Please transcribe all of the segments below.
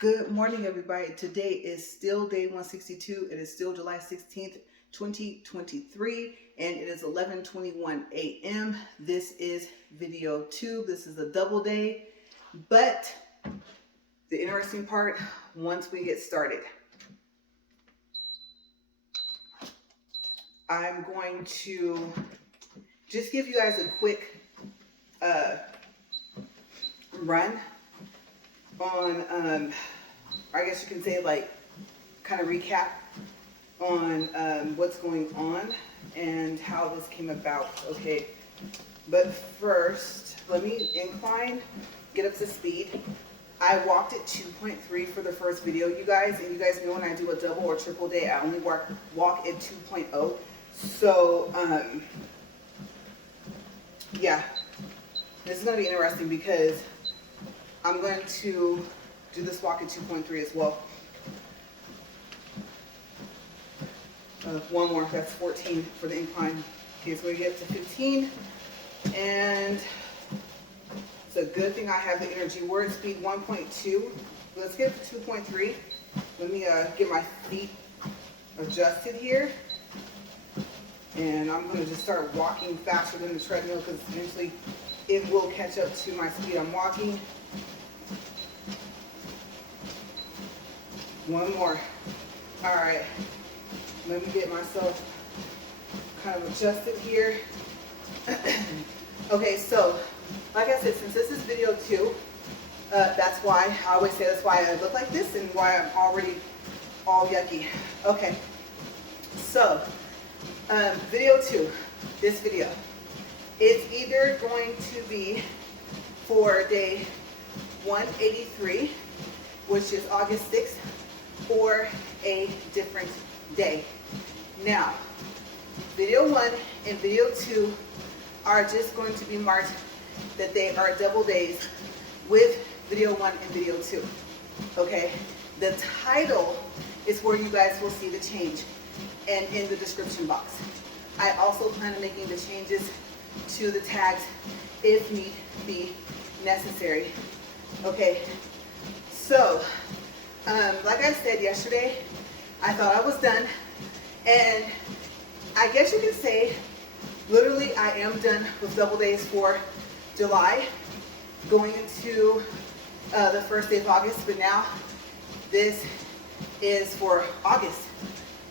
Good morning, everybody. Today is still day 162. It is still July 16th, 2023, and it is 11:21 a.m. This is video 2. This is a double day, but the interesting part, once we get started, I'm going to just give you guys a quick run on, I guess you can say, like, kind of recap on what's going on and how this came about. Okay, but first, let me incline, get up to speed. I walked at 2.3 for the first video, you guys, and you guys know when I do a double or triple day, I only walk at 2.0. So, yeah, this is going to be interesting because I'm going to do this walk at 2.3 as well. One more, that's 14 for the incline. Okay, so we get to 15, and it's a good thing I have the energy. We're at speed 1.2. Let's get to 2.3. Let me get my feet adjusted here, and I'm going to just start walking faster than the treadmill because eventually it will catch up to my speed I'm walking. One more. All right. Let me get myself kind of adjusted here. Okay, so like I said, since this is video 2, that's why I always say that's why I look like this and why I'm already all yucky. Okay, so video 2, this video, it's either going to be for day 183, which is August 6th, or a different day. Now, video 1 and video 2 are just going to be marked that they are double days with video 1 and video 2. Okay, the title is where you guys will see the change, and in the description box. I also plan on making the changes to the tags if need be necessary. Okay, so like I said yesterday, I thought I was done, and I guess you can say literally I am done with double days for July, going into the first day of August, but now this is for August.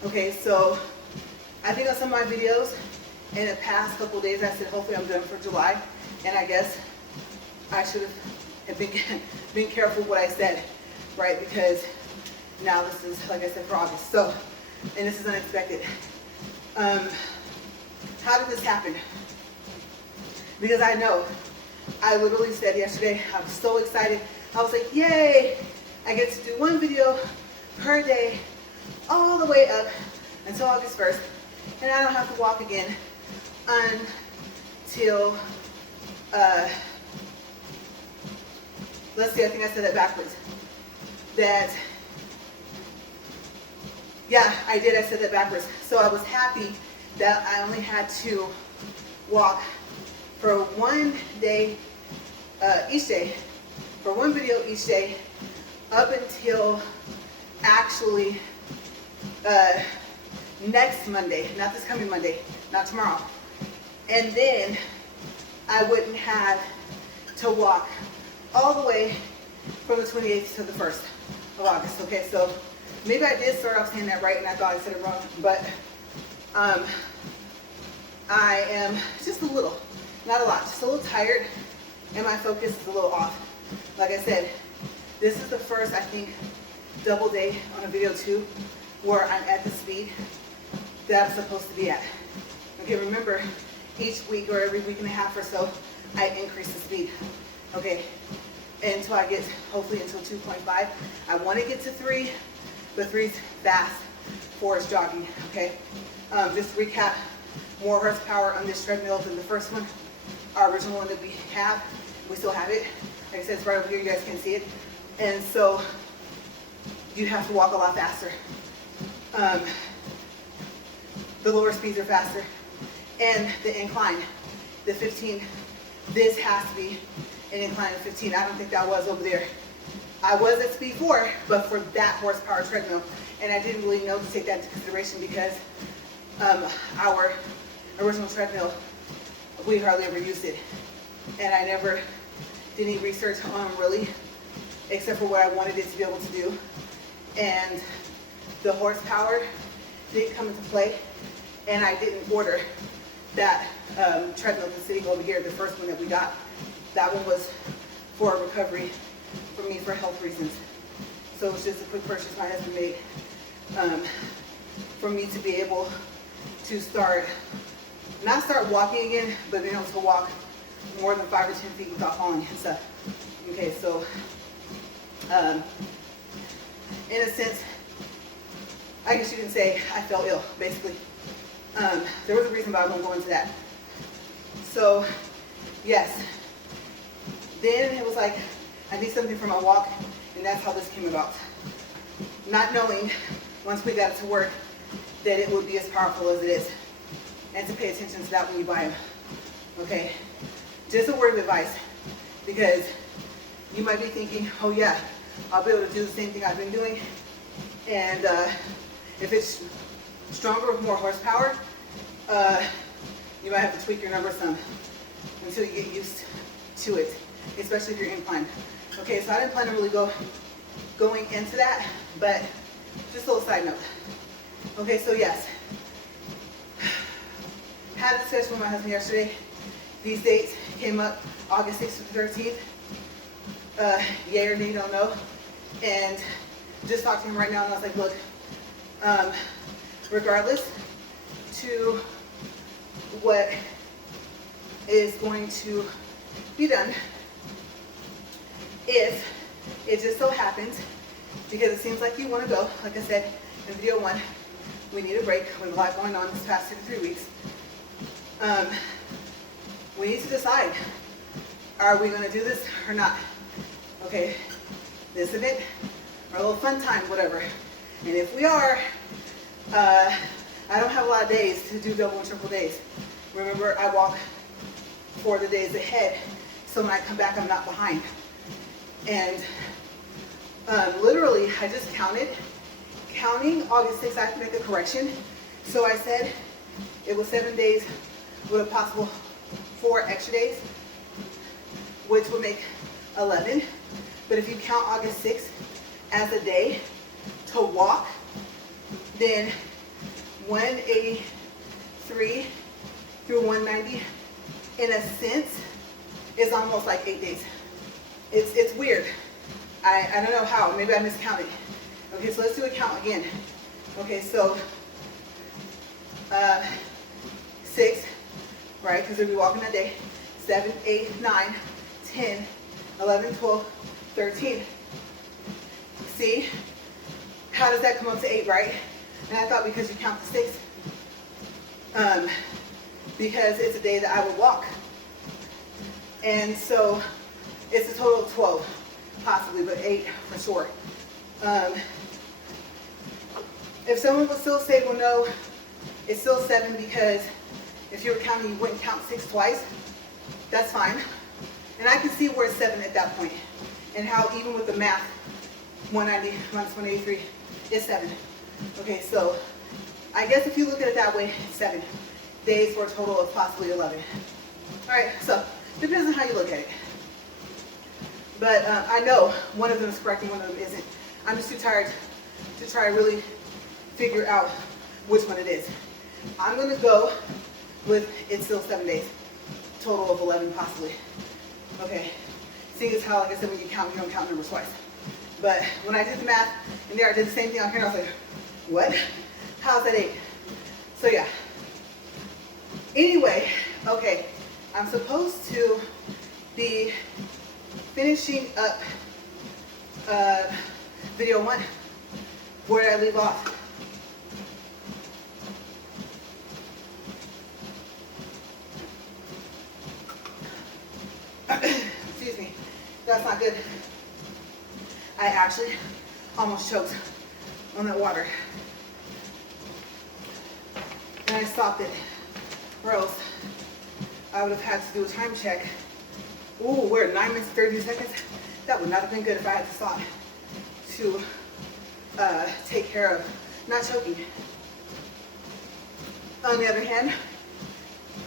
Okay, so I think on some of my videos in the past couple days I said hopefully I'm done for July, and I guess I should have been careful what I said, right? Because now this is, like I said, for August. So, and this is unexpected. How did this happen? Because I know, I literally said yesterday, I was so excited. I was like, yay, I get to do one video per day all the way up until August 1st. And I don't have to walk again until, let's see, I think I said that backwards. Yeah, I did, I said that backwards. So I was happy that I only had to walk for one day, each day, for one video each day, up until actually next Monday, not this coming Monday, not tomorrow. And then I wouldn't have to walk all the way from the 28th to the 1st of August. Okay, so maybe I did start off saying that right and I thought I said it wrong, but I am just a little, not a lot, just a little tired, and my focus is a little off. Like I said, this is the first, I think, double day on a video 2 where I'm at the speed that I'm supposed to be at. Okay, remember, each week or every week and a half or so, I increase the speed. Okay, until I get, hopefully until 2.5. I want to get to 3, but 3's fast, 4 is jogging. Okay, just to recap, more horsepower on this treadmill than the first one. Our original one that we have, we still have it. Like I said, it's right over here, you guys can see it. And so you have to walk a lot faster. The lower speeds are faster. And the incline, the 15, this has to be an incline of 15. I don't think that was over there. I was at speed 4, but for that horsepower treadmill. And I didn't really know to take that into consideration because our original treadmill, we hardly ever used it. And I never did any research on really, except for what I wanted it to be able to do. And the horsepower didn't come into play. And I didn't order that treadmill that's sitting over here, the first one that we got. That one was for recovery for me for health reasons. So it was just a quick purchase my husband made for me to be able to not start walking again, but being able to walk more than 5 or 10 feet without falling and stuff. Okay, so in a sense, I guess you can say I fell ill, basically. There was a reason, but I won't go into that. So, yes. Then it was like, I need something for my walk, and that's how this came about. Not knowing, once we got it to work, that it would be as powerful as it is. And to pay attention to that when you buy them. Okay? Just a word of advice, because you might be thinking, oh yeah, I'll be able to do the same thing I've been doing, and if it's stronger with more horsepower, you might have to tweak your numbers some until you get used to it, especially if you're inclined. Okay, so I didn't plan to really going into that, but just a little side note. Okay, so yes, had a discussion with my husband yesterday. These dates came up August 6th to the 13th. Yay or nay, don't know. And just talked to him right now, and I was like, look, regardless to what is going to be done, if it just so happens, because it seems like you want to go, like I said in video 1, we need a break. We have a lot going on this past 2 to 3 weeks. We need to decide, are we going to do this or not? Okay, this event, our little fun time, whatever. And if we are, I don't have a lot of days to do double and triple days. Remember, I walk for the days ahead, so when I come back, I'm not behind. And literally, I just counting August 6th, I have to make a correction. So I said it was 7 days with a possible 4 extra days, which would make 11. But if you count August 6th as a day to walk, then 183 through 190, in a sense, is almost like 8 days. It's weird. I don't know how. Maybe I miscounted. Okay, so let's do a count again. Okay, so 6, right, because we'll be walking that day. 7, 8, 9, 10, 11, 12, 13. See? How does that come up to 8, right? And I thought because you count the 6, because it's a day that I would walk. And so it's a total of 12, possibly, but 8 for sure. If someone would still say, well, no, it's still 7 because if you were counting, you wouldn't count 6 twice, that's fine. And I can see where it's 7 at that point, and how even with the math, 190 minus 183 is 7. Okay, so I guess if you look at it that way, it's 7 days for a total of possibly 11. All right, so depends on how you look at it. But I know one of them is correct and one of them isn't. I'm just too tired to try to really figure out which one it is. I'm going to go with it's still 7 days, total of 11 possibly. Okay, seeing as how, like I said, when you count, you don't count numbers twice. But when I did the math in there, I did the same thing on here, and I was like, what? How's that 8? So yeah. Anyway, okay, I'm supposed to be finishing up video 1. Where did I leave off? Excuse me, that's not good. I actually almost choked on that water. And I stopped it, or else I would have had to do a time check. Ooh, we're at 9 minutes and 32 seconds. That would not have been good if I had thought to take care of not choking. On the other hand,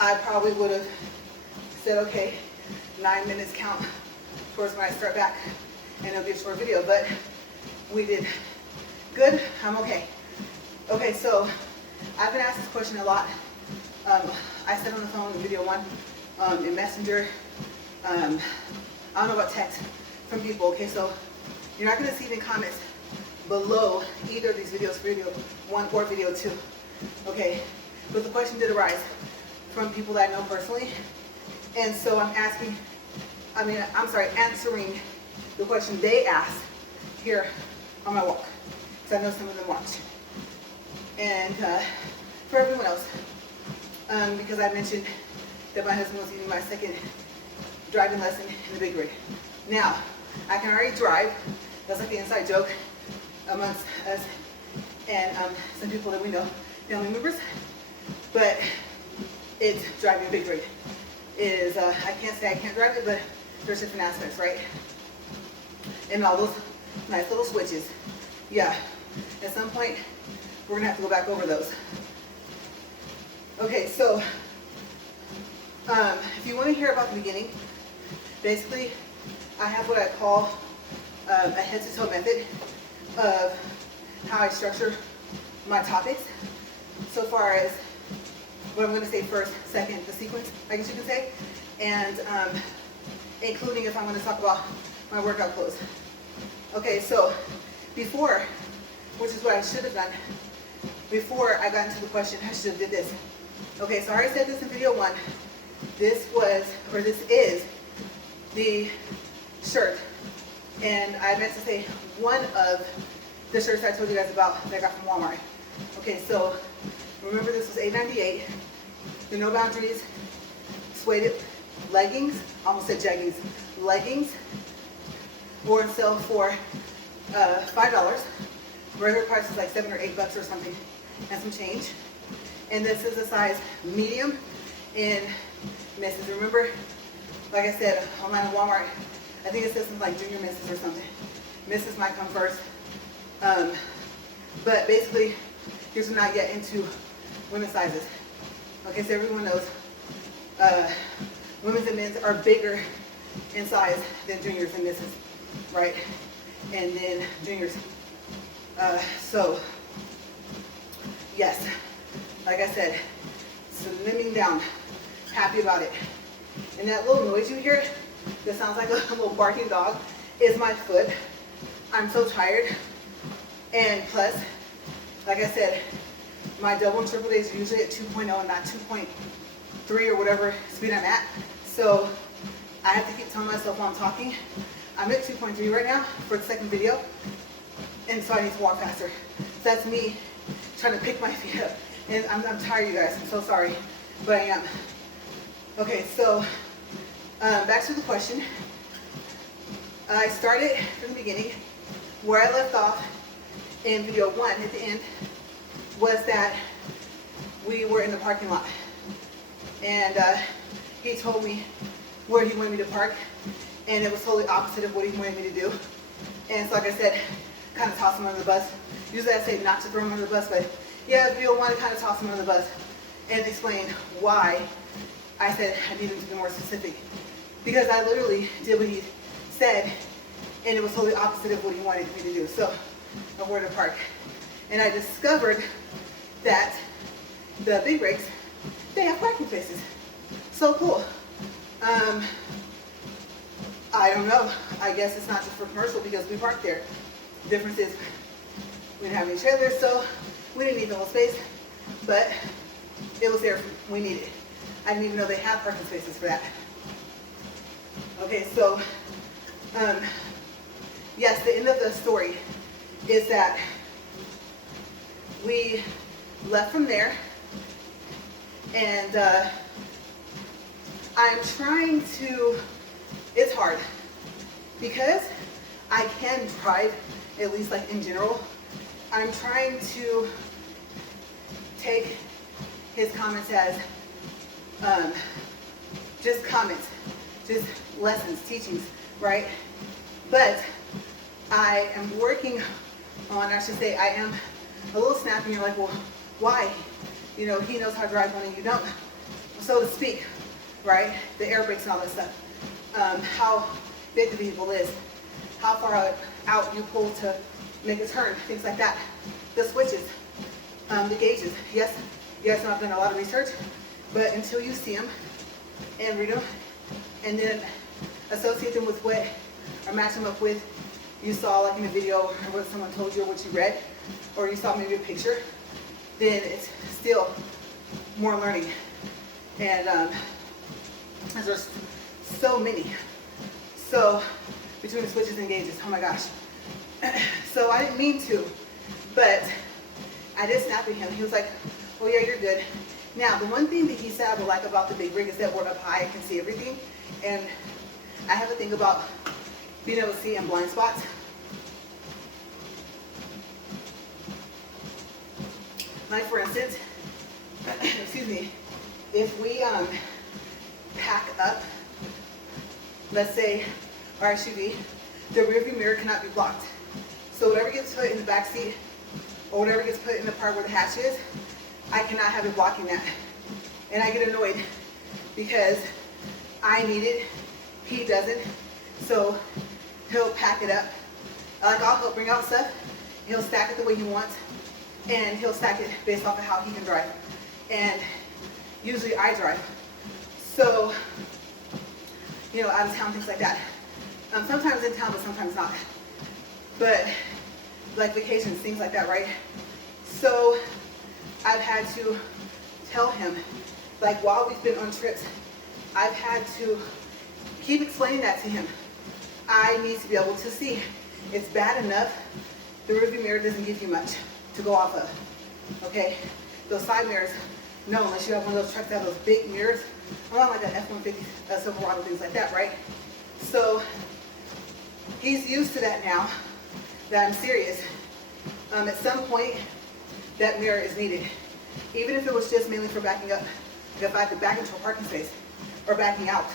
I probably would have said, okay, 9 minutes count towards when I start back, and it'll be a short video, but we did good. I'm okay. Okay, so I've been asked this question a lot. I said on the phone in video 1, in Messenger, I don't know about text from people. Okay, so you're not going to see any comments below either of these videos, video 1 or video 2. Okay, but the question did arise from people that I know personally, and so I'm answering the question they asked here on my walk, because I know some of them watched. And for everyone else, because I mentioned that my husband was giving me my second driving lesson in the big rig. Now, I can already drive. That's like the inside joke amongst us and some people that we know, family members. But it's driving a big rig. I can't say I can't drive it, but there's different aspects, right? And all those nice little switches. Yeah, at some point, we're gonna have to go back over those. Okay, so if you want to hear about the beginning, basically, I have what I call a head-to-toe method of how I structure my topics, so far as what I'm going to say first, second, the sequence, I guess you can say, and including if I'm going to talk about my workout clothes. Okay, so before, which is what I should have done, before I got into the question, I should have did this. Okay, so I already said this in video 1. This is the shirt. And I meant to say one of the shirts I told you guys about that I got from Walmart. Okay, so remember this was $8.98. The No Boundaries suede leggings, almost said jeggings, leggings were on sale for $5. Regular price is like $7 or $8 or something, and some change. And this is a size medium in misses. Remember, like I said, online at Walmart, I think it says something like junior misses or something. Misses might come first. But basically, here's when I get into women's sizes. Okay, so everyone knows women's and men's are bigger in size than juniors and misses, right? And then juniors. So, yes, like I said, slimming down, happy about it. And that little noise you hear that sounds like a little barking dog is my foot. I'm so tired. And plus, like I said, my double and triple days are usually at 2.0 and not 2.3 or whatever speed I'm at. So I have to keep telling myself while I'm talking, I'm at 2.3 right now for the second video. And so I need to walk faster. So that's me trying to pick my feet up. And I'm tired, you guys. I'm so sorry, but I am. Okay, so back to the question. I started from the beginning. Where I left off in video 1 at the end was that we were in the parking lot. And he told me where he wanted me to park. And it was totally opposite of what he wanted me to do. And so like I said, kind of toss him under the bus. Usually I say not to throw him under the bus, but yeah, video 1, kind of toss him under the bus and explain why I said I needed to be more specific. Because I literally did what he said, and it was totally opposite of what he wanted me to do. So, of where to park. And I discovered that the big rigs, they have parking spaces. So cool. I don't know. I guess it's not just for commercial because we park there. The difference is we didn't have any trailers, so we didn't need the whole space, but it was there. We needed it. I didn't even know they had parking spaces for that. Okay, so yes, the end of the story is that we left from there, and I'm trying to, it's hard because I can drive, at least like in general. I'm trying to take his comments as just comments, just lessons, teachings, right? But I am working on, I should say, I am a little snappy, and you're like, well, why? You know, he knows how to drive one and you don't, so to speak, right? The air brakes and all that stuff. How big the vehicle is, how far out you pull to make a turn, things like that. The switches, the gauges. Yes, you guys know I've done a lot of research, but until you see them and read them, and then associate them with what, or match them up with you saw like in a video, or what someone told you, or what you read, or you saw maybe a picture, then it's still more learning. And there's so many. So between the switches and gauges, oh my gosh. So I didn't mean to, but I did snap at him. He was like, oh yeah, you're good. Now, the one thing that he said I would like about the big rig is that we're up high, I can see everything. And I have a thing about being able to see in blind spots. Like for instance, excuse me, if we pack up, let's say our SUV, the rearview mirror cannot be blocked. So whatever gets put in the back seat, or whatever gets put in the part where the hatch is, I cannot have it blocking that. And I get annoyed because I need it, he doesn't. So he'll pack it up. Like I'll help bring out stuff, he'll stack it the way he wants, and he'll stack it based off of how he can drive. And usually I drive. So, you know, out of town, things like that. Sometimes in town, but sometimes not. But like vacations, things like that, right? So I've had to tell him, like while we've been on trips, I've had to keep explaining that to him. I need to be able to see. It's bad enough the rearview mirror doesn't give you much to go off of, okay? Those side mirrors, no, unless you have one of those trucks that have those big mirrors. I'm not like an F-150 Silverado, things like that, right? So he's used to that now, that I'm serious. At some point, that mirror is needed. Even if it was just mainly for backing up, like if I had to back into a parking space or backing out.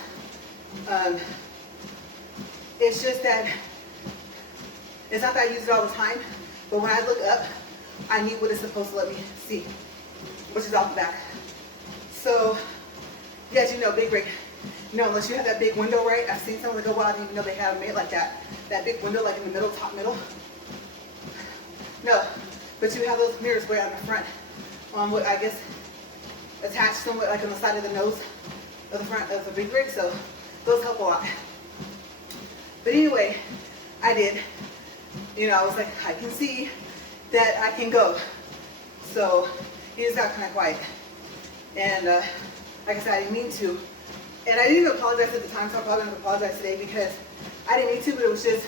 It's just that, it's not that I use it all the time, but when I look up, I need what it's supposed to let me see, which is out the back. So, yes, you know, big rig. No, unless you have that big window, right? I've seen someone that go, well, I didn't even know they had it made like that. That big window, like in the middle, top middle. No, but you have those mirrors way out in the front, on what I guess attached somewhat like on the side of the nose of the front of the big rig. So those help a lot. But anyway, I did. You know, I was like, I can see that I can go. So he just got kind of quiet. And like I said, I didn't mean to. And I didn't even apologize at the time, so I'm probably going to apologize today because I didn't mean to, but it was just,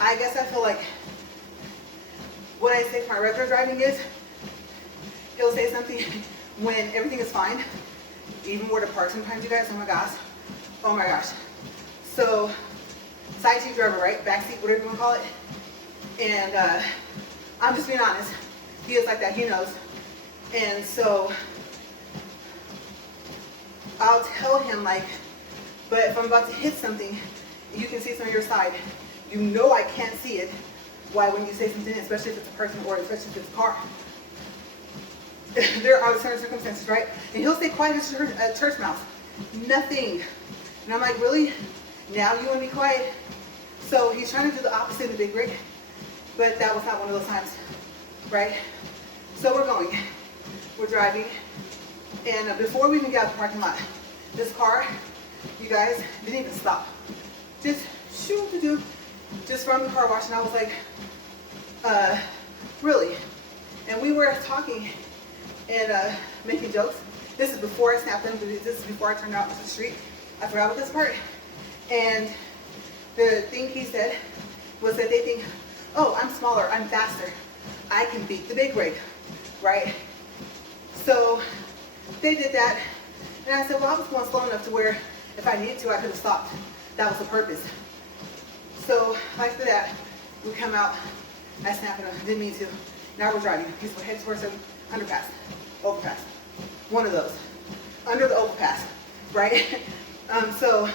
I guess I feel like what I say for my regular driving is, he'll say something when everything is fine, even more to park sometimes, you guys, oh my gosh. So, side seat driver, right? Back seat, whatever you want to call it. And I'm just being honest, he is like that, he knows. And so, I'll tell him like, but if I'm about to hit something, you can see some on your side. You know I can't see it. Why wouldn't you say something, especially if it's a person or especially if it's a car? There are certain circumstances, right? And he'll stay quiet as a church mouse. Nothing. And I'm like, really? Now you want to be quiet? So he's trying to do the opposite of the big rig, but that was not one of those times, right? So we're going. We're driving. And before we even get out of the parking lot, this car, you guys, didn't even stop. Just shoot-a-doo, just from the car wash, and I was like, really? And we were talking and making jokes. This is before I snapped them, this is before I turned out into the street. I forgot about this part. And the thing he said was that they think, oh, I'm smaller, I'm faster. I can beat the big rig, right? So they did that. And I said, well, I was going slow enough to where if I needed to, I could have stopped. That was the purpose. So after that, we come out, I snapped at him, didn't mean to. Now we're driving. He's heading towards an underpass, overpass. One of those. Under the overpass, right? So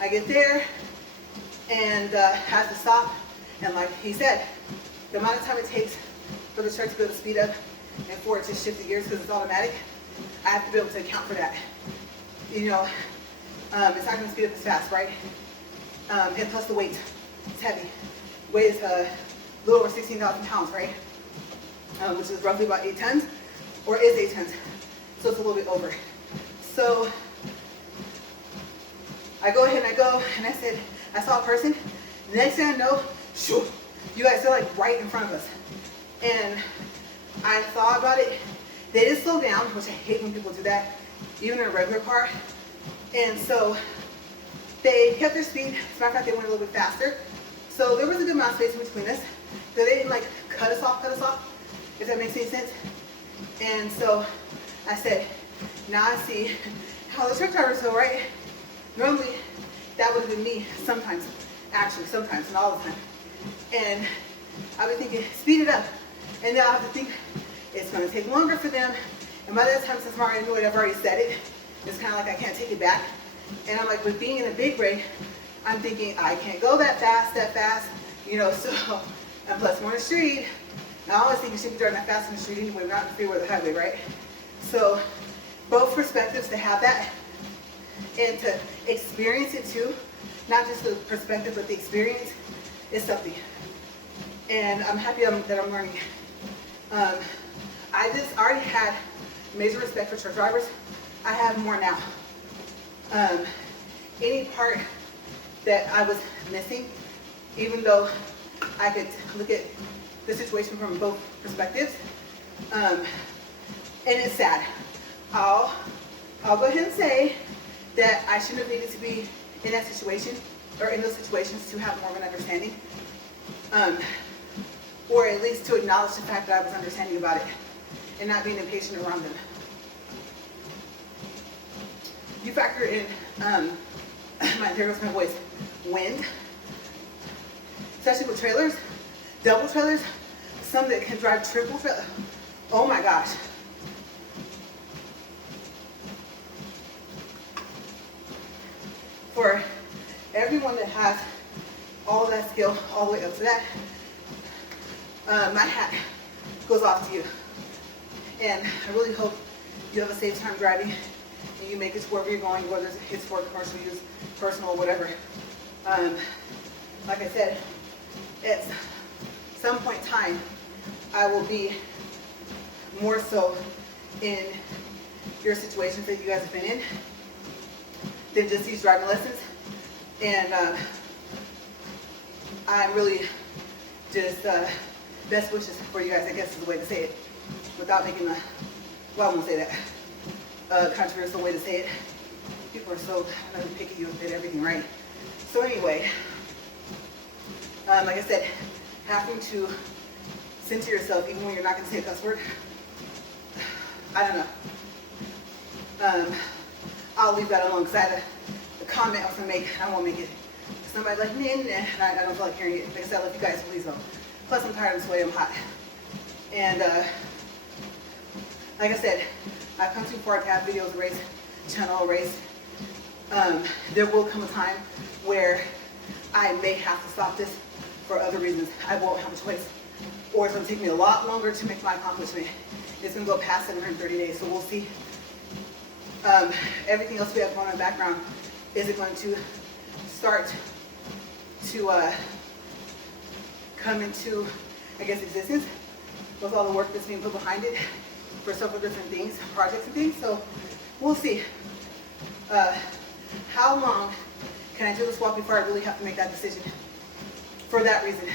I get there, and has to stop. And like he said, the amount of time it takes for the truck to be able to speed up and for it to shift the gears because it's automatic, I have to be able to account for that. You know, it's not going to speed up as fast, right? And plus the weight, it's heavy. Weight is a little over 16,000 pounds, right? Which is roughly about 8 tons, or is 8 tons. So it's a little bit over. So I go ahead and I go, and I said, I saw a person. Next thing I know, shoo, you guys are like right in front of us. And I thought about it. They did slow down, which I hate when people do that, even in a regular car. And so they kept their speed. As a matter of fact, they went a little bit faster. So there was a good amount of space in between us. So they didn't like cut us off, if that makes any sense. And so I said, now I see how the truck drivers feel, right? Normally, that would have been me sometimes. Actually, sometimes, not all the time. And I was thinking, speed it up. And now I have to think, it's going to take longer for them. And by that time, since I already knew it, I've already said it. It's kind of like I can't take it back. And I'm like, with being in a big rig, I'm thinking, I can't go that fast, you know, so, and plus we're on the street. I always think you shouldn't be driving that fast on the street anyway, we're not in the freeway or the highway, right? So, both perspectives to have that, and to experience it too, not just the perspective, but the experience, is something. And I'm happy that I'm learning. I just already had major respect for truck drivers. I have more now. Any part that I was missing, even though I could look at the situation from both perspectives, and it's sad. I'll go ahead and say that I shouldn't have needed to be in that situation, or in those situations, to have more of an understanding, or at least to acknowledge the fact that I was understanding about it, and not being impatient around them. You factor in, there goes my voice, wind, especially with trailers, double trailers, some that can drive triple trailers. Oh my gosh. For everyone that has all of that skill, all the way up to that, my hat goes off to you. And I really hope you have a safe time driving and you make it to wherever you're going, whether it's for commercial use, personal, whatever. Like I said, at some point in time, I will be more so in your situations that you guys have been in than just these driving lessons. And I'm really just best wishes for you guys, I guess is the way to say it, without making a, well, I won't say that, controversial way to say it. People are so picky at everything, right? So anyway, like I said, having to censor yourself even when you're not going to say a cuss word, I don't know. I'll leave that alone because I had a comment I was going to make. I won't make it. Somebody's like, nah, and I don't feel like hearing it. Like I said, I love you guys, please don't. Plus, I'm tired of this way. I'm hot. And like I said, I've come too far to have videos erased, channel erased. There will come a time where I may have to stop this for other reasons. I won't have a choice. Or it's going to take me a lot longer to make my accomplishment. It's going to go past 730 days, so we'll see. Everything else we have going on in the background, is it going to start to come into, I guess, existence with all the work that's being put behind it for several different things, projects and things. So we'll see. How long can I do this walk before I really have to make that decision? For that reason,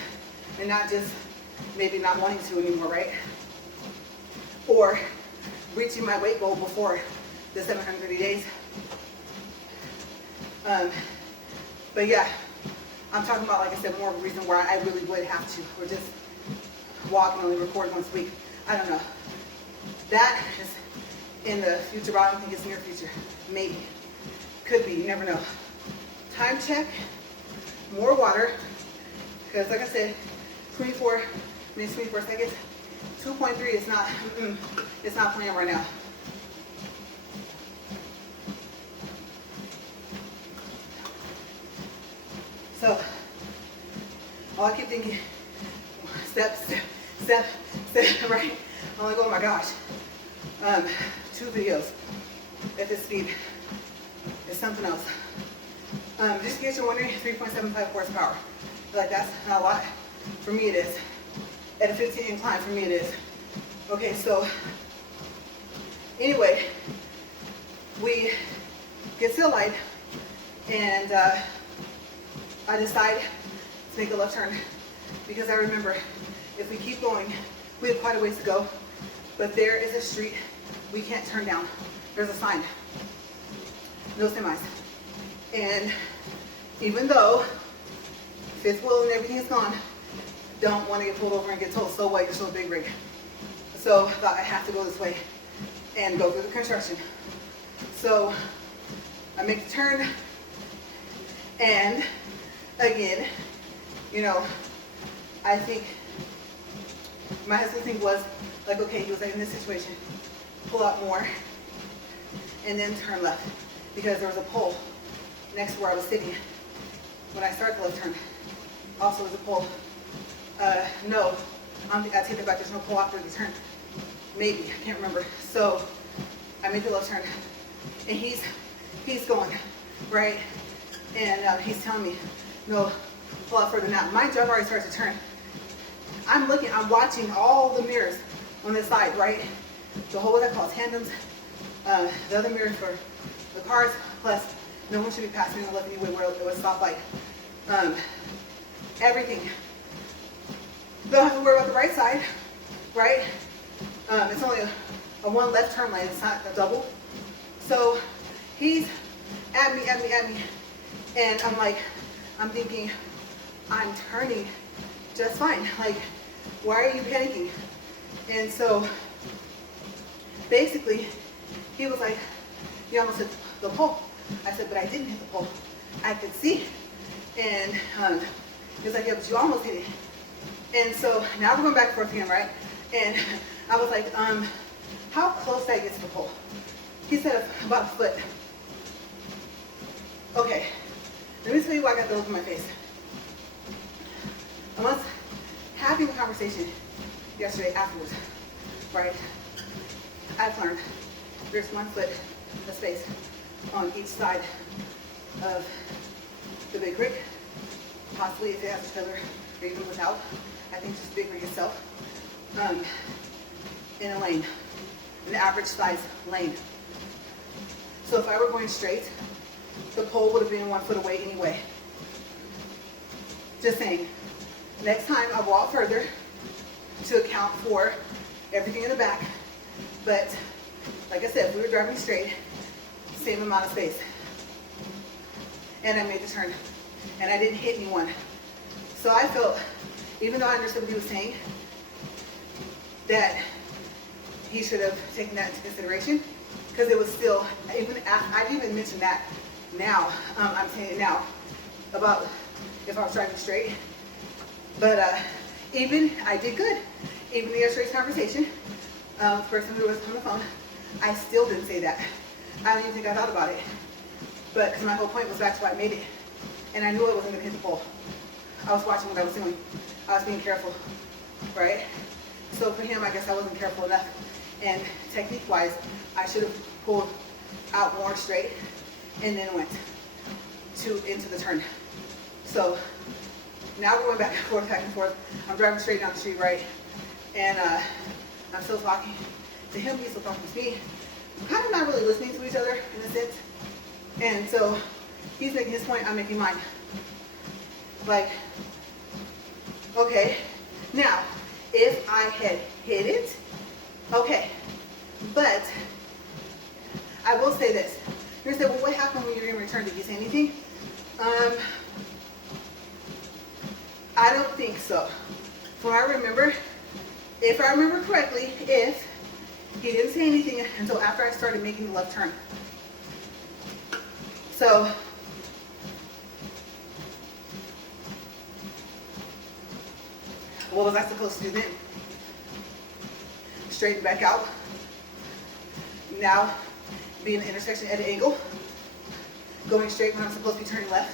and not just maybe not wanting to anymore, right? Or reaching my weight goal before the 730 days. But yeah, I'm talking about, like I said, more of a reason why I really would have to, or just walk and only record once a week. I don't know. That is in the future, but I don't think it's near future. Maybe. Could be, you never know. Time check, more water, because like I said, 24 minutes, 24 seconds. 2.3 is not, it's not playing right now. So thinking, step, step, step, step, right? I'm like, oh my gosh. 2 videos at this speed is something else. Just in case you're wondering, 3.75 horsepower. Like, that's not a lot. For me it is. At a 15 incline, for me it is. Okay, so anyway, we get to the light, and I decide to make a left turn, because I remember if we keep going, we have quite a ways to go, but there is a street we can't turn down. There's a sign, no semis. And even though fifth wheel and everything is gone, don't want to get pulled over and get told, so what, you're so big rig. So I thought I have to go this way and go through the construction. So I make the turn, and again, you know, I think my husband's thing was like, okay, he was like, in this situation, pull out more and then turn left, because there was a pole next to where I was sitting when I started the left turn. Also was a pole. No, I take it back, there's no pole after the turn. Maybe, I can't remember. So I make the left turn, and he's going, right? And he's telling me, no, pull out further now. My job already starts to turn. I'm looking, I'm watching all the mirrors on this side, right? The whole, what I call tandems, the other mirror for the cars, plus no one should be passing me on the left anyway where it was stoplight. Everything. Don't have to worry about the right side, right? It's only a one left turn lane, it's not a double. So he's at me, and I'm like, I'm thinking, I'm turning just fine. Like, why are you panicking? And so basically, he was like, you almost hit the pole. I said, but I didn't hit the pole. I could see. And he was like, yeah, but you almost hit it. And so now we're going back and forth again, right? And I was like, how close did I get to the pole? He said about a foot. Okay, let me tell you why I got the look in my face. I was having a conversation yesterday afterwards, right? I've learned there's 1 foot of space on each side of the big rig, possibly if it has a trailer or even without. I think just the big rig itself, in a lane, an average size lane. So if I were going straight, the pole would have been 1 foot away anyway. Just saying. Next time I'll go out further to account for everything in the back. But like I said, if we were driving straight, same amount of space. And I made the turn. And I didn't hit anyone. So I felt, even though I understood what he was saying, that he should have taken that into consideration. Because it was still, even I didn't even mention that now. I'm saying it now about if I was driving straight. But even I did good. Even in yesterday's conversation, the person who was on the phone, I still didn't say that. I don't even think I thought about it. But because my whole point was back to why I made it. And I knew it wasn't going to hit the pole. I was watching what I was doing. I was being careful, right? So for him, I guess I wasn't careful enough. And technique-wise, I should have pulled out more straight and then went into the turn. So now we're going back and forth. I'm driving straight down the street, right? And I'm still talking to him, he's still talking to me. Kind of not really listening to each other in a sense. And so he's making his point, I'm making mine. Like, okay, now, if I had hit it, okay, but I will say this. You're gonna say, well, what happened when you're in return? Did you say anything? I don't think so. From what I remember, if I remember correctly, if he didn't say anything until after I started making the left turn. So, what was I supposed to do then? Straighten back out. Now, be in the intersection at an angle. Going straight when I'm supposed to be turning left.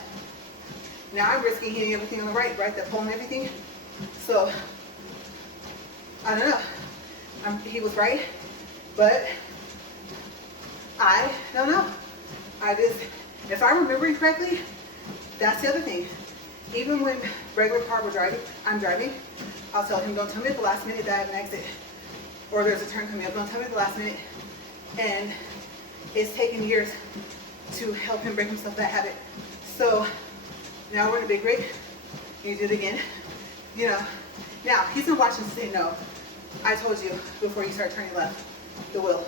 Now I'm risking hitting everything on the right, that pole and everything. So, I don't know. He was right, but I don't know. If I'm remembering correctly, that's the other thing. Even when regular car I'm driving, I'll tell him, don't tell me at the last minute that I have an exit or there's a turn coming up. Don't tell me at the last minute. And it's taken years to help him break himself that habit. So now we're in a big rig. You do it again. You know, now he's gonna watch and say, no, I told you before you start turning left, the wheel.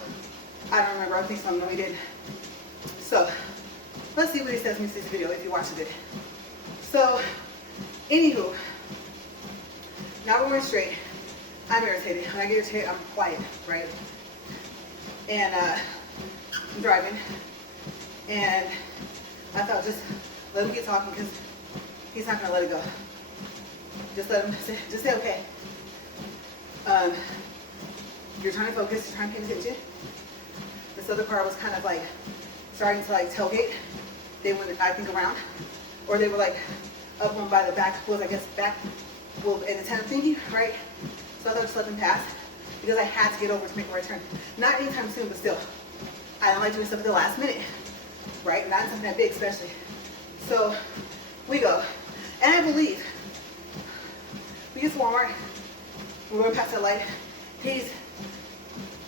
I don't remember, I think so, no he did. So let's see what he says when he sees the video if he watches it. So, anywho, now we're going straight. I'm irritated. When I get irritated, I'm quiet, right? And I'm driving, and I thought just let him keep talking because he's not going to let it go. Just let him just say okay. You're trying to focus, you're trying to pay attention. This other car was kind of like starting to like tailgate. They went, I think, around, or they were like up on by the back wheels, I guess back wheel in the tent thingy, right? So I thought I'd just let them pass because I had to get over to make a right turn. Not anytime soon, but still. I don't like doing stuff at the last minute, right? Not something that big, especially. So we go, and I believe we get to Walmart. We're going past that light. He's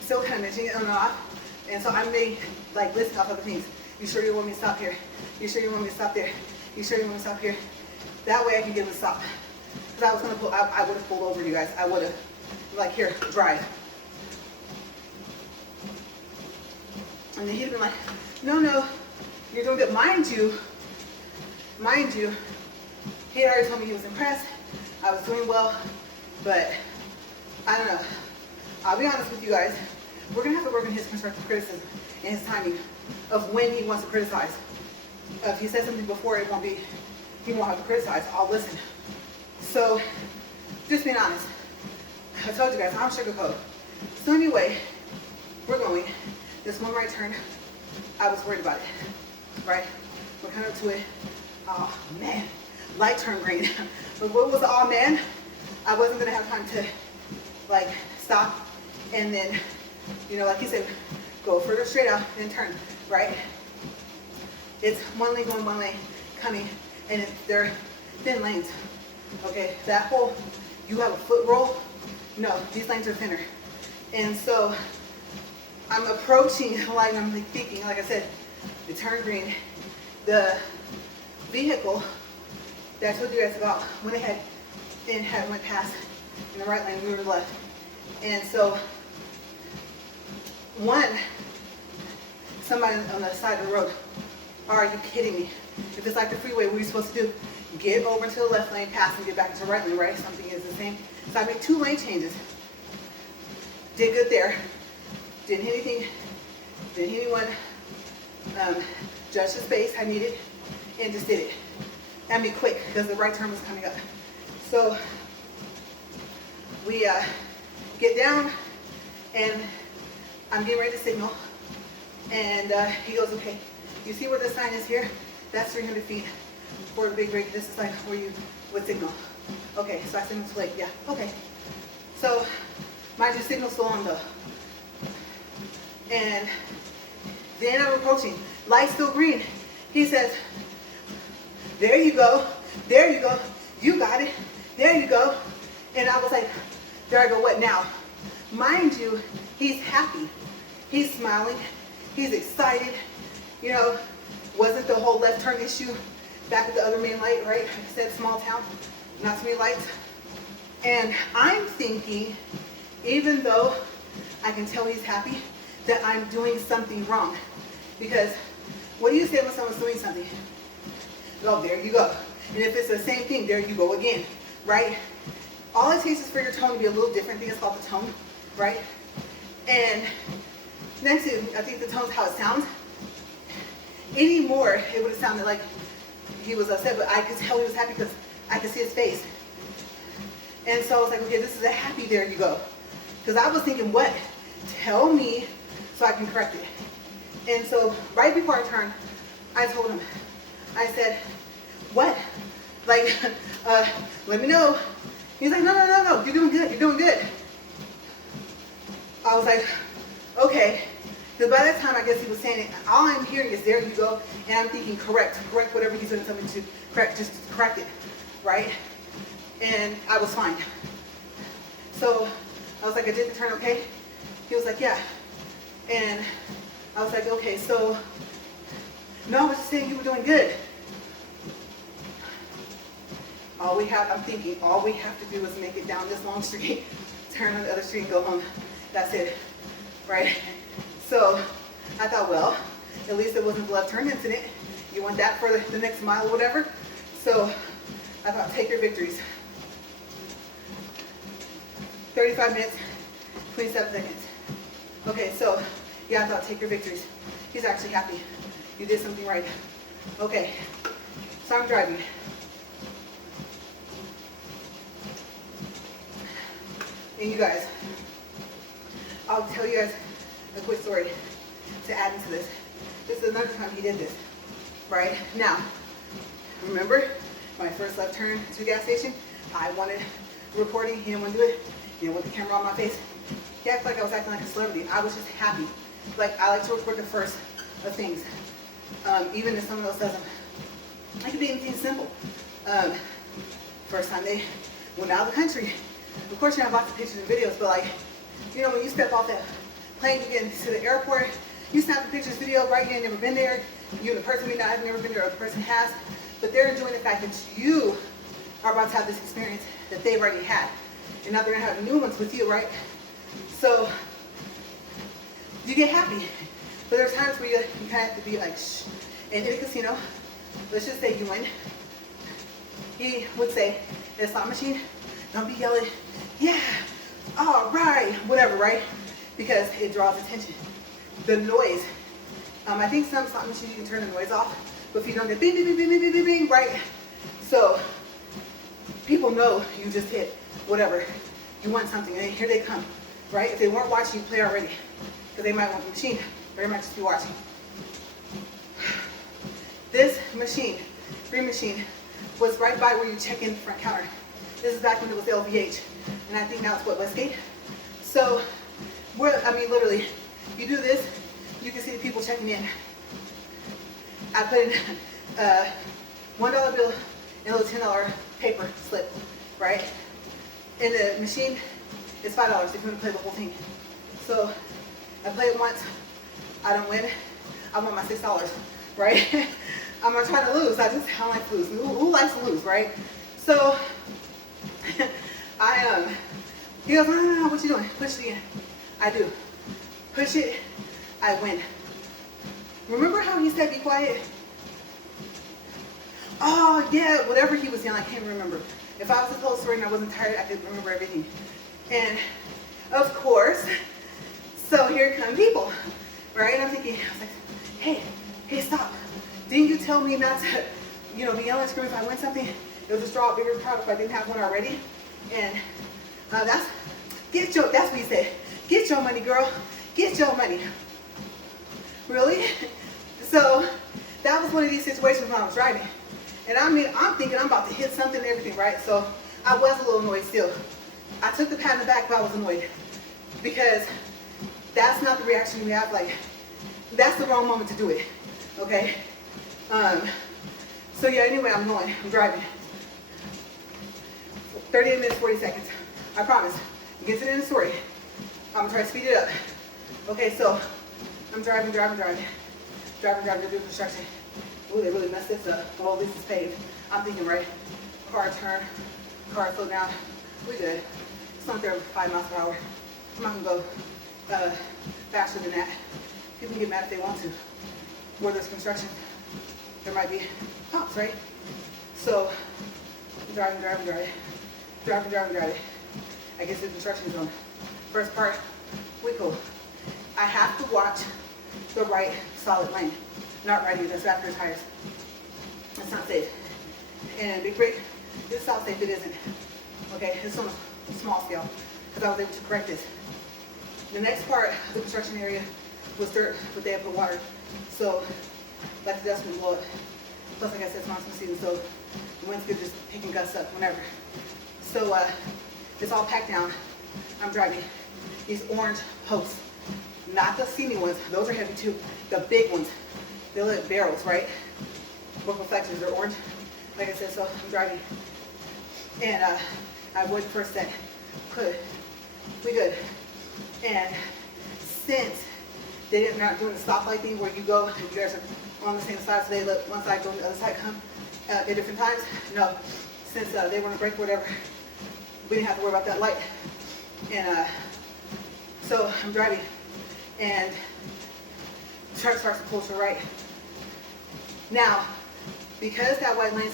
still kind of mentioning it on and off, and so I may like listen off other things. You sure you want me to stop here? You sure you want me to stop there? You sure you want me to stop here? That way I can get him to stop. Because I was going to I would have pulled over you guys. I would have, like, here, drive. And then he'd been like, no, you're doing good. Mind you, he had already told me he was impressed. I was doing well, but I don't know. I'll be honest with you guys. We're going to have to work on his constructive criticism and his timing of when he wants to criticize. If he says something before, he won't have to criticize. I'll listen. So, just being honest. I told you guys, I don't sugarcoat. So anyway, we're going. This one right turn, I was worried about it, right? We're coming up to it. Oh man, light turned green. But what was oh man? I wasn't gonna have time to like stop and then, you know, like he said, go further straight out and turn, right? It's one lane going, one lane coming, and they're thin lanes. Okay, that whole, you have a foot roll. No, these lanes are thinner. And so I'm approaching the light and I'm thinking, like I said, it turned green. The vehicle that I told you guys about went ahead and went past in the right lane, we were left. And so somebody on the side of the road, are you kidding me? If it's like the freeway, what are you supposed to do? Get over to the left lane, pass, and get back into the right lane, right? Something is the same. So I made 2 lane changes. Did good there. Didn't hit anything. Didn't hit anyone. Judged the space I needed, and just did it. And be quick, because the right turn was coming up. So we get down, and I'm getting ready to signal. And he goes, okay, you see where the sign is here? That's 300 feet for the big rig. This is like where you would signal. Okay, so I signal to lake, yeah, okay. So, mind you, signal still on though. And then I'm approaching, light still green. He says, there you go, you got it, there you go. And I was like, there I go, what now? Mind you, he's happy, he's smiling, he's excited. You know, wasn't the whole left turn issue back at the other main light, right? I said small town, not too many lights. And I'm thinking, even though I can tell he's happy, that I'm doing something wrong. Because what do you say when someone's doing something? Oh, there you go. And if it's the same thing, there you go again, right? All it takes is for your tone to be a little different. I think it's called the tone, right? And next thing, I think the tone's how it sounds. Anymore, it would have sounded like he was upset, but I could tell he was happy because I could see his face. And so I was like, okay, this is a happy there you go. Because I was thinking, what? Tell me so I can correct it. And so right before I turned, I told him, I said, what? Like, let me know He's like, no, you're doing good, you're doing good. I was like, okay. Because by that time, I guess he was saying it, all I'm hearing is there you go, and I'm thinking correct whatever he's going to tell me to correct, just correct it, right? And I was fine. So I was like, I did the turn okay? He was like, yeah. And I was like, okay, so, no, I was just saying you were doing good. I'm thinking, all we have to do is make it down this long street, turn on the other street and go home. That's it, right? So I thought, well, at least it wasn't a left turn incident. You want that for the next mile or whatever. So I thought, take your victories. 35 minutes, 27 seconds. Okay, so yeah, I thought, take your victories. He's actually happy. You did something right. Okay, so I'm driving. And you guys, I'll tell you guys a quick story to add into this. This is another time he did this, right? Now, remember when I first left turn to the gas station, I wanted recording, he didn't want to do it. He didn't want the camera on my face. He acted like I was acting like a celebrity. I was just happy. Like, I like to record the first of things, even if someone else doesn't. It could be anything simple. First time they went out of the country. Of course, you have lots of pictures and videos, but like, you know, when you step off that plane, you get into the airport, you snap the pictures, video, right? You ain't never been there. You and the person may not have never been there, or the person has, but they're enjoying the fact that you are about to have this experience that they've already had. And now they're gonna have new ones with you, right? So you get happy. But there's times where you kind of have to be like, shh. And in a casino, let's just say you win. He would say, in a slot machine, don't be yelling, yeah, all right, whatever, right? Because it draws attention. The noise, I think some slot machines you can turn the noise off, but if you don't get bing, bing, bing, bing, bing, bing, bing, right? So people know you just hit whatever. You want something, and here they come, right? If they weren't watching you play already, because they might want the machine, or they might just be watching. This machine, green machine, was right by where you check in the front counter. This is back when it was LVH, and I think now it's what, Westgate? So, literally, you do this, you can see the people checking in. I put in a $1 bill and a little $10 paper slip, right? And the machine is $5 if you want to play the whole thing. So, I play it once, I don't win, I want my $6, right? I'm not trying to lose, I don't like to lose. Who likes to lose, right? So, he goes, no, what you doing? Push it again. I do. Push it, I win. Remember how he said be quiet? Oh yeah, whatever he was yelling, I can't remember. If I was a close story and I wasn't tired, I could remember everything. And of course, so here come people, right? And I'm thinking, I was like, hey, stop. Didn't you tell me not to, be yelling and screaming if I win something? It would just draw a bigger crowd if I didn't have one already. And that's what he said. Get your money, girl. Get your money. Really? So that was one of these situations when I was driving. And I'm thinking I'm about to hit something and everything, right? So I was a little annoyed still. I took the pat in the back, but I was annoyed. Because that's not the reaction you have. Like, that's the wrong moment to do it. Okay? So yeah, anyway, I'm driving. 38 minutes, 40 seconds. I promise. You get to the end of the story. I'm gonna try to speed it up. Okay, so I'm driving, to do construction. Ooh, they really messed this up. Oh, this is paved. I'm thinking, right? Car turn, car slow down. We good. It's not there 5 miles per hour. I'm not gonna go faster than that. People can get mad if they want to. Where there's construction, there might be cops, right? So I'm driving. I get to the construction zone. First part, we cool. I have to watch the right solid lane, not right here, that's after tires. That's not safe. And Big Brick, this is how safe it isn't. Okay, it's on a small scale, because I was able to correct this. The next part of the construction area was dirt, but they had put water. So, like the dust would blow up. Plus, like I said, it's monsoon season, so the winds could just pick and gust up whenever. So it's all packed down. I'm driving these orange posts, not the skinny ones. Those are heavy too. The big ones, they're like barrels, right? But reflectors, they're orange. Like I said, so I'm driving. And I would first set, good, we good. And since they're not doing the stoplight thing where you go, and you guys are on the same side, so they let one side go and the other side come at different times. No, since they want to break whatever, we didn't have to worry about that light. And so I'm driving, and the truck starts to pull to the right. Now, because that white lane's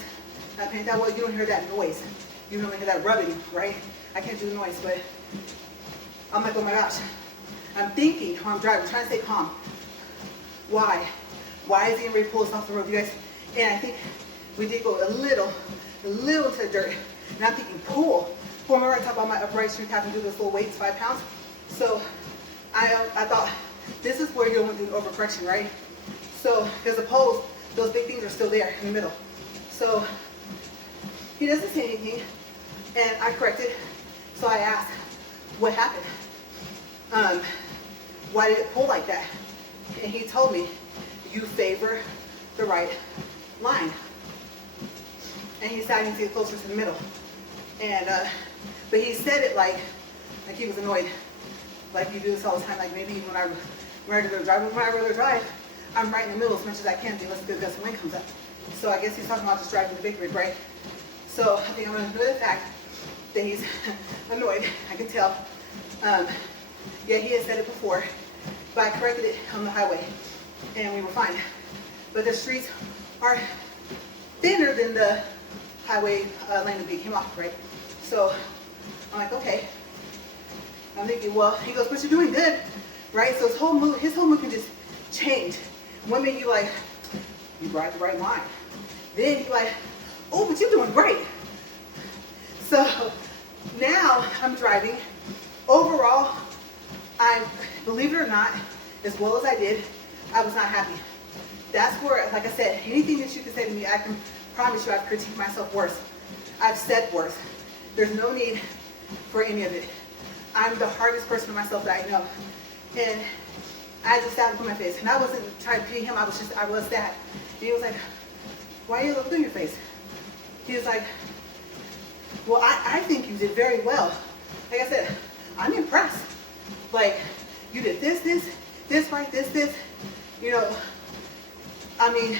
not painted that well, you don't hear that noise. You don't hear that rubbing, right? I can't do the noise, but I'm like, oh my gosh. I'm thinking while I'm driving, trying to stay calm. Why? Why is he ready to pull us off the road, you guys? And I think we did go a little to the dirt. And I'm thinking, pull. Remember I talked about my upright strength, having to do those little weights, 5 pounds? So I thought, this is where you don't want to do overcorrection, right? So, because the poles, those big things are still there in the middle. So he doesn't say anything, and I corrected. So I asked, what happened? Why did it pull like that? And he told me, you favor the right line. And he said I need to get closer to the middle. And but he said it like he was annoyed. Like you do this all the time. Like maybe when I'm ready to drive, I'm right in the middle as much as I can unless the gust of wind comes up. So I guess he's talking about just driving the big rig, right? So I think I'm going to enjoy the fact that he's annoyed. I can tell. Yeah, he had said it before, but I corrected it on the highway, and we were fine. But the streets are thinner than the highway lane that we came off, right? So I'm like, okay. I'm thinking, well, he goes, but you're doing good, right? So his whole mood can just change. One minute you like, you ride the right line. Then you're like, oh, but you're doing great. So now I'm driving. Overall, believe it or not, as well as I did, I was not happy. That's where, like I said, anything that you can say to me, I can promise you I've critiqued myself worse. I've said worse. There's no need for any of it. I'm the hardest person on myself that I know. And I just sat up on my face. And I wasn't trying to pity him, I was sad. And he was like, why are you looking on your face? He was like, well, I think you did very well. Like I said, I'm impressed. Like, you did this right, this. You know, I mean,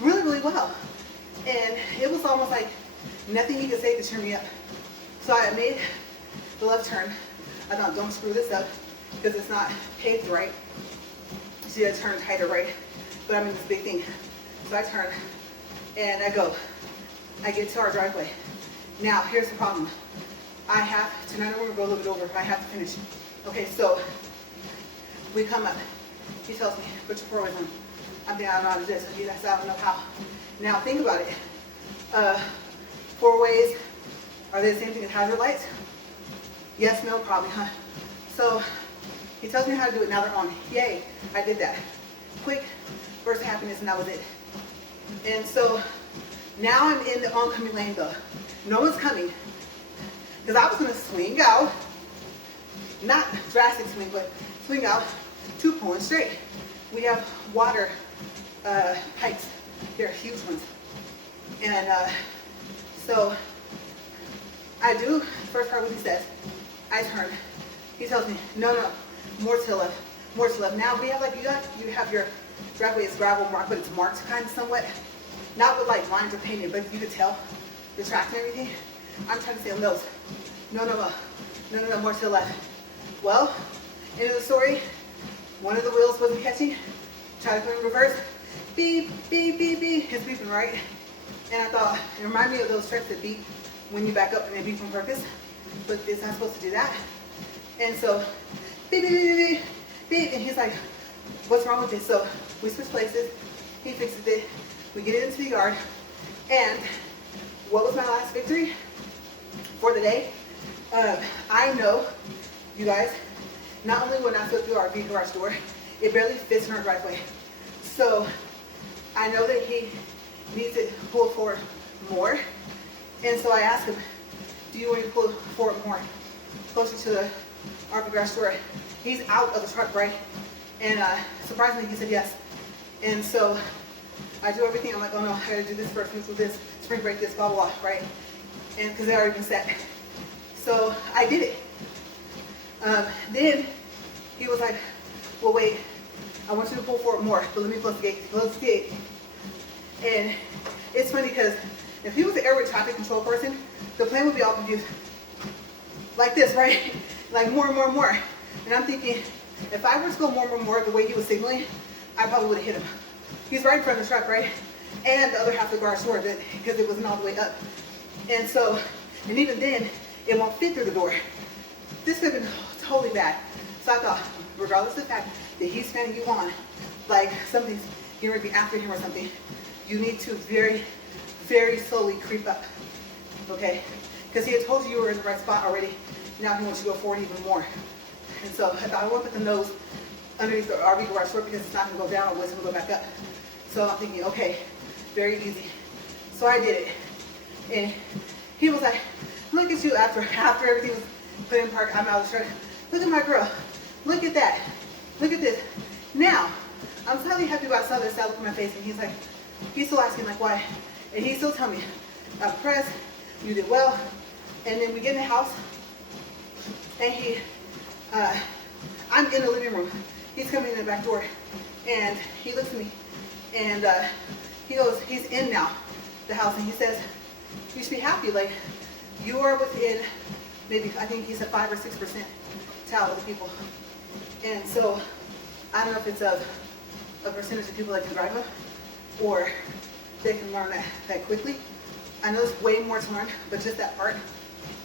really, really well. And it was almost like nothing he could say to cheer me up. So I made the left turn. I thought, don't screw this up because it's not paved right. So you gotta turn tighter, right? But I'm in this big thing. So I turn and I go. I get to our driveway. Now, here's the problem. I have to, not only go a little bit over, I have to finish. Okay, so we come up. He tells me, put your 4 ways on. I'm thinking, I don't know how to do this. He said, I don't know how. Now, think about it. 4 ways, are they the same thing as hazard lights? Yes, no, probably, huh? So he tells me how to do it, now they're on. Yay, I did that. Quick burst of happiness, and that was it. And so now I'm in the oncoming lane though. No one's coming. Because I was gonna swing out, not drastic swing, but swing out to pulling straight. We have water pipes. They're huge ones. And so I do, first part what he says, I turn. He tells me, no, more to the left, more to the left. Now we have like, you have your driveway is gravel mark, but it's marked kind of somewhat. Not with like lines or painted, but you could tell the tracks and everything. I'm trying to stay on those. No, more to the left. Well, end of the story, one of the wheels wasn't catching. Try to put it in reverse. Beep, beep, beep, beep. It's beeping, right? And I thought, it reminded me of those trucks that beep when you back up and they beep on purpose. But it's not supposed to do that. And so, beep, beep, beep, beep, beep. And he's like, what's wrong with this? So we switch places. He fixes it. We get it into the yard. And what was my last victory for the day? I know, you guys, not only when I flip through our RV garage door, it barely fits in our driveway. So I know that he needs to pull forward more. And so I asked him, do you want me to pull forward more, closer to the RV garage door? He's out of the truck, right? And surprisingly, he said yes. And so I do everything. I'm like, oh no, I gotta do this first, do this, spring break this, blah, blah, blah, right? And because they already been set. So I did it. Then he was like, well, wait, I want you to pull forward more, but let me close the gate, close the gate. And it's funny because if he was an air traffic control person, the plane would be all confused. Like this, right? Like more and more and more. And I'm thinking, if I were to go more and more the way he was signaling, I probably would have hit him. He's right in front of the truck, right? And the other half of the garage door, because it wasn't all the way up. And so, and even then, it won't fit through the door. This could have been totally bad. So I thought, regardless of the fact that he's fanning you on, like something's going to be after him or something, you need to very, very slowly creep up, okay? Because he had told you were in the right spot already. Now he wants you to go forward even more. And so I thought I want to put the nose underneath the RV garage door because it's not going to go down, it's going to go back up. So I'm thinking, okay, very easy. So I did it. And he was like, look at you after everything was put in park, I'm out of the truck. Look at my girl. Look at that. Look at this. Now, I'm totally happy about some of this. I look at my face and he's like, he's still asking like why. And he's still telling me, I'm impressed, you did well. And then we get in the house and I'm in the living room. He's coming in the back door and he looks at me and he goes, he's in now, the house, and he says, you should be happy, like you are within maybe, I think he said 5 or 6% towel of the people. And so I don't know if it's a percentage of people that can drive them or they can learn that quickly. I know there's way more to learn, but just that part.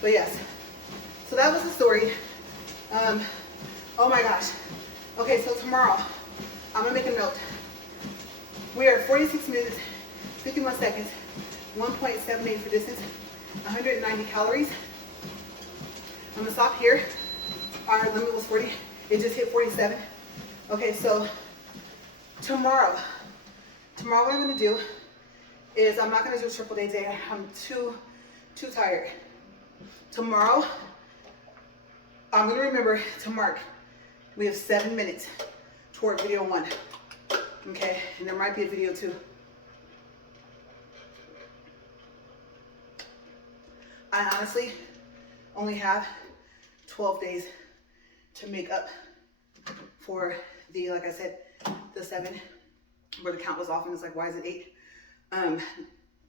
But yes, so that was the story. Oh my gosh. Okay, so tomorrow, I'm gonna make a note. We are 46 minutes, 51 seconds, 1.78 for distance, 190 calories. I'm gonna stop here. Our limit was 40, it just hit 47. Okay, so tomorrow what I'm gonna do is I'm not gonna do a triple day day. I'm too tired. Tomorrow, I'm gonna remember to mark. We have 7 minutes toward video 1. Okay, and there might be a video 2. I honestly only have 12 days to make up for the, like I said, the 7, where the count was off and it's like, why is it 8?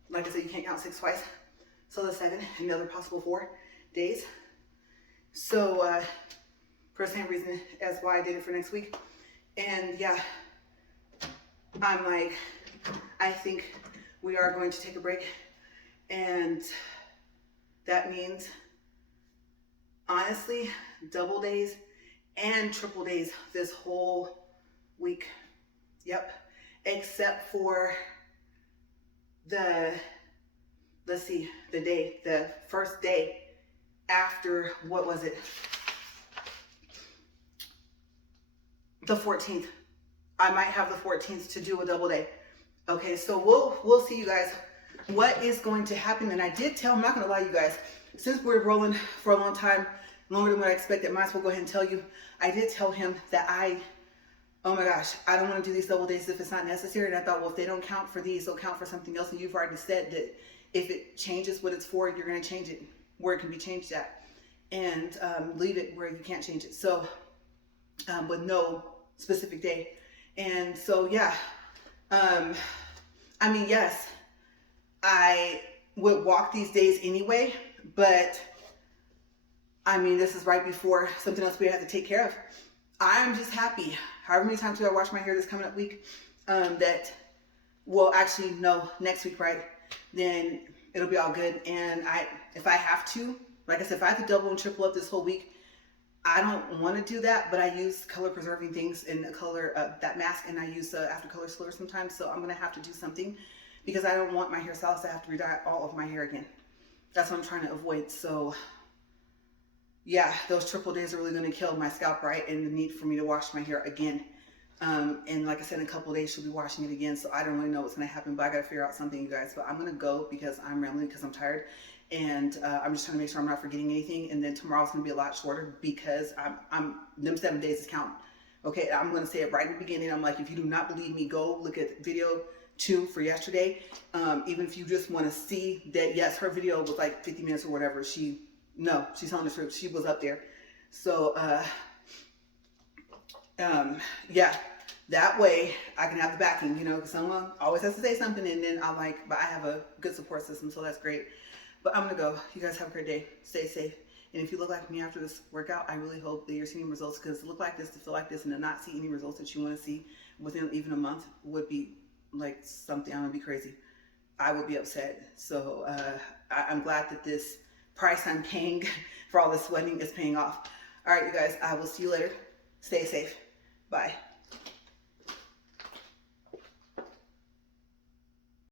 Like I said, you can't count 6 twice. So the 7 and the other possible 4 days. So for the same reason as why I did it for next week. And yeah, I'm like, I think we are going to take a break. And that means, honestly, double days and triple days this whole week. Yep. Except for the first day after, what was it? The 14th. I might have the 14th to do a double day. Okay, so we'll see, you guys, what is going to happen. And I did tell, I'm not gonna lie, you guys, since we're rolling for a long time, longer than what I expected, might as well go ahead and tell you, I did tell him that oh my gosh, I don't want to do these double days if it's not necessary. And I thought, well, if they don't count for these, they'll count for something else. And you've already said that if it changes what it's for, you're going to change it where it can be changed at, and leave it where you can't change it. So with no specific day. And so, yeah, I mean, yes, I would walk these days anyway, but I mean, this is right before something else we have to take care of. I'm just happy, however many times do I wash my hair this coming up week, that, well, actually, no, next week, right? Then it'll be all good. And if I have to, like I said, if I have to double and triple up this whole week, I don't want to do that, but I use color preserving things in the color of that mask, and I use after color slur sometimes. So I'm going to have to do something because I don't want my hairstylist to have to redye all of my hair again. That's what I'm trying to avoid. So yeah, those triple days are really going to kill my scalp, right? And the need for me to wash my hair again. And like I said, in a couple of days, she'll be washing it again. So I don't really know what's going to happen, but I got to figure out something, you guys. But I'm going to go because I'm rambling, because I'm tired. And I'm just trying to make sure I'm not forgetting anything. And then tomorrow's gonna be a lot shorter because them 7 days is counting. Okay, I'm gonna say it right in the beginning. I'm like, if you do not believe me, go look at video 2 for yesterday. Even if you just want to see that, yes, her video was like 50 minutes or whatever. She's telling the truth. She was up there. So, yeah, that way I can have the backing, because someone always has to say something, and then I'm like, but I have a good support system, so that's great. But I'm gonna go. You guys have a great day. Stay safe. And if you look like me after this workout, I really hope that you're seeing results, because to look like this, to feel like this, and to not see any results that you want to see within even a month would be like something. I'm gonna be crazy. I would be upset. So I'm glad that this price I'm paying for all this sweating is paying off. All right, you guys, I will see you later. Stay safe. Bye.